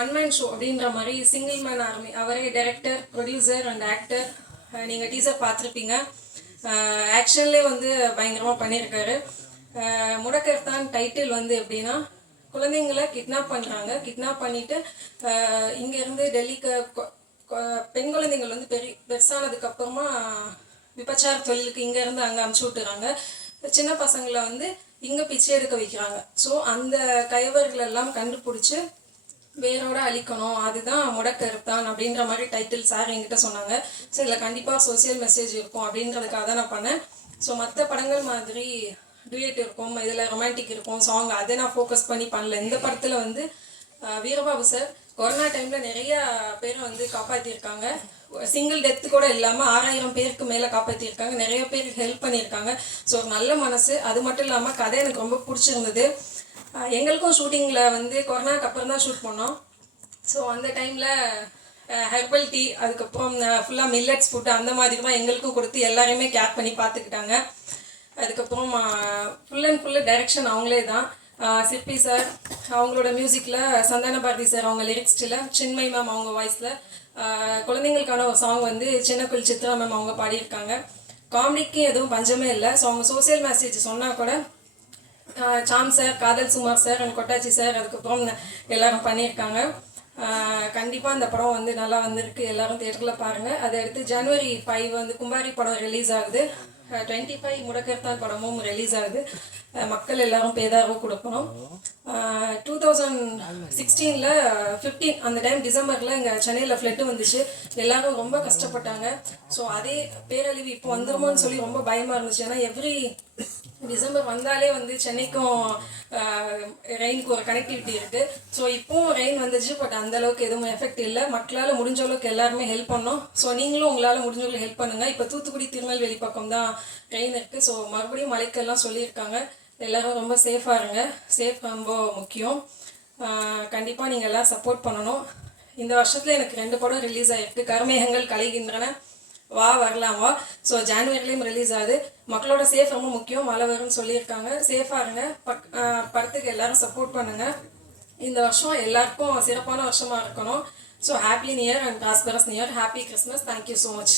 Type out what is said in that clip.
One man show அப்படின்ற மாதிரி single man army. அவரே டைரக்டர், ப்ரொடியூசர் அண்ட் ஆக்டர். நீங்கள் டீசர் பார்த்துருப்பீங்க. ஆக்ஷன்லேயே வந்து பயங்கரமாக பண்ணியிருக்காரு. முடக்கர்த்தான் டைட்டில் வந்து எப்படின்னா, குழந்தைங்களை கிட்னாப் பண்ணுறாங்க. கிட்னாப் பண்ணிவிட்டு இங்கேருந்து டெல்லிக்கு பெண் குழந்தைங்கள் வந்து பெருசானதுக்கப்புறமா விபச்சார தொழிலுக்கு இங்கேருந்து அங்கே அனுப்பிச்சி விட்டுறாங்க. சின்ன பசங்களை வந்து இங்கே பிச்சை எடுக்க வைக்கிறாங்க. ஸோ அந்த கைவர்களெல்லாம் கண்டுபிடிச்சி வேரோட அழிக்கணும், அதுதான் முடக்கர்த்தான் அப்படின்ற மாதிரி டைட்டில் சார் என்கிட்ட சொன்னாங்க. ஸோ இதில் கண்டிப்பாக சோசியல் மெசேஜ் இருக்கும் அப்படின்றதுக்காக தான் நான் பண்ணேன். ஸோ மற்ற படங்கள் மாதிரி டுயட் இருக்கும், இதில் ரொமான்டிக் இருக்கும், சாங், அதை நான் ஃபோக்கஸ் பண்ணி பண்ணல. இந்த படத்தில் வந்து வீரபாபு சார் கொரோனா டைமில் நிறையா பேரை வந்து காப்பாற்றிருக்காங்க. சிங்கிள் டெத்து கூட இல்லாமல் 6000 பேருக்கு மேலே காப்பாற்றிருக்காங்க. நிறைய பேருக்கு ஹெல்ப் பண்ணியிருக்காங்க. ஸோ ஒரு நல்ல மனசு. அது மட்டும் இல்லாமல் கதை எனக்கு ரொம்ப பிடிச்சிருந்தது. எங்களுக்கும் ஷூட்டிங்கில் வந்து கொரோனாக்கு அப்புறம் தான் ஷூட் பண்ணோம். ஸோ அந்த டைமில் ஹெர்பல் டீ, அதுக்கப்புறம் ஃபுல்லாக மில்லட்ஸ் ஃபுட்டு அந்த மாதிரி தான் எங்களுக்கும் கொடுத்து எல்லாரையுமே கேர் பண்ணி பார்த்துக்கிட்டாங்க. அதுக்கப்புறம் ஃபுல் அண்ட் ஃபுல்லு டைரக்ஷன் அவங்களே தான். சிற்பி சார் அவங்களோட மியூசிக்கில், சந்தான பாரதி சார் அவங்க லிரிக்ஸ்டில், சின்மய் மேம் அவங்க வாய்ஸில், குழந்தைங்களுக்கான ஒரு சாங் வந்து சின்னக்குள் சித்ரா மேம் அவங்க பாடியிருக்காங்க. காமெடிக்கு எதுவும் பஞ்சமே இல்லை. ஸோ அவங்க சோசியல் மெசேஜ் சொன்னால் கூட சாம் சார், காதல் சுமார் சார் அண்ட் கொட்டாச்சி சார் அதுக்கப்புறம் எல்லோரும் பண்ணியிருக்காங்க. கண்டிப்பாக இந்த படம் வந்து நல்லா வந்திருக்கு. எல்லோரும் தியேட்டரில் பாருங்கள். அதை அடுத்து January 5 வந்து கும்பாரி படம் ரிலீஸ் ஆகுது. 25 முடக்கர்த்தான் படமும் ரிலீஸ் ஆகுது. மக்கள் எல்லாரும் பேதாரவு கொடுக்கணும். 2016 15 அந்த டைம் டிசம்பரில் இங்கே சென்னையில் ஃப்ளட்டு வந்துச்சு. எல்லோரும் ரொம்ப கஷ்டப்பட்டாங்க. ஸோ அதே பேரழிவு இப்போ வந்துருமோன்னு சொல்லி ரொம்ப பயமாக இருந்துச்சு. ஏன்னா எவ்ரி டிசம்பர் வந்தாலே வந்து சென்னைக்கும் ரெயினுக்கு ஒரு கனெக்டிவிட்டி இருக்குது. ஸோ இப்போவும் ரெயின் வந்துச்சு, பட் அந்தளவுக்கு எதுவும் எஃபெக்ட் இல்லை. மக்களால் முடிஞ்ச அளவுக்கு எல்லாருமே ஹெல்ப் பண்ணோம். ஸோ நீங்களும் உங்களால் முடிஞ்சவங்களுக்கு ஹெல்ப் பண்ணுங்கள். இப்போ தூத்துக்குடி, திருநெல்வேலி பக்கம் தான் ரெயின் இருக்குது. ஸோ மறுபடியும் மழைக்கெல்லாம் சொல்லியிருக்காங்க. எல்லோரும் ரொம்ப சேஃபாக இருங்க. சேஃப் ரொம்ப முக்கியம். கண்டிப்பாக நீங்கள் எல்லாம் சப்போர்ட் பண்ணணும். இந்த வருஷத்தில் எனக்கு 2 படம் ரிலீஸ் ஆகிருக்கு. கருமேகங்கள் கலைகின்றன, வா வரலாம் வா. ஸோ ஜான்வரிலேயும் ரிலீஸ் ஆகுது. மக்களோட சேஃப் ரொம்ப முக்கியம். மழை வரும்னு சொல்லியிருக்காங்க. சேஃபாக இருங்க. படத்துக்கு எல்லோரும் சப்போர்ட் பண்ணுங்கள். இந்த வருஷம் எல்லாருக்கும் சிறப்பான வருஷமாக இருக்கணும். So happy new year and prosperous new year. Happy Christmas. Thank you so much.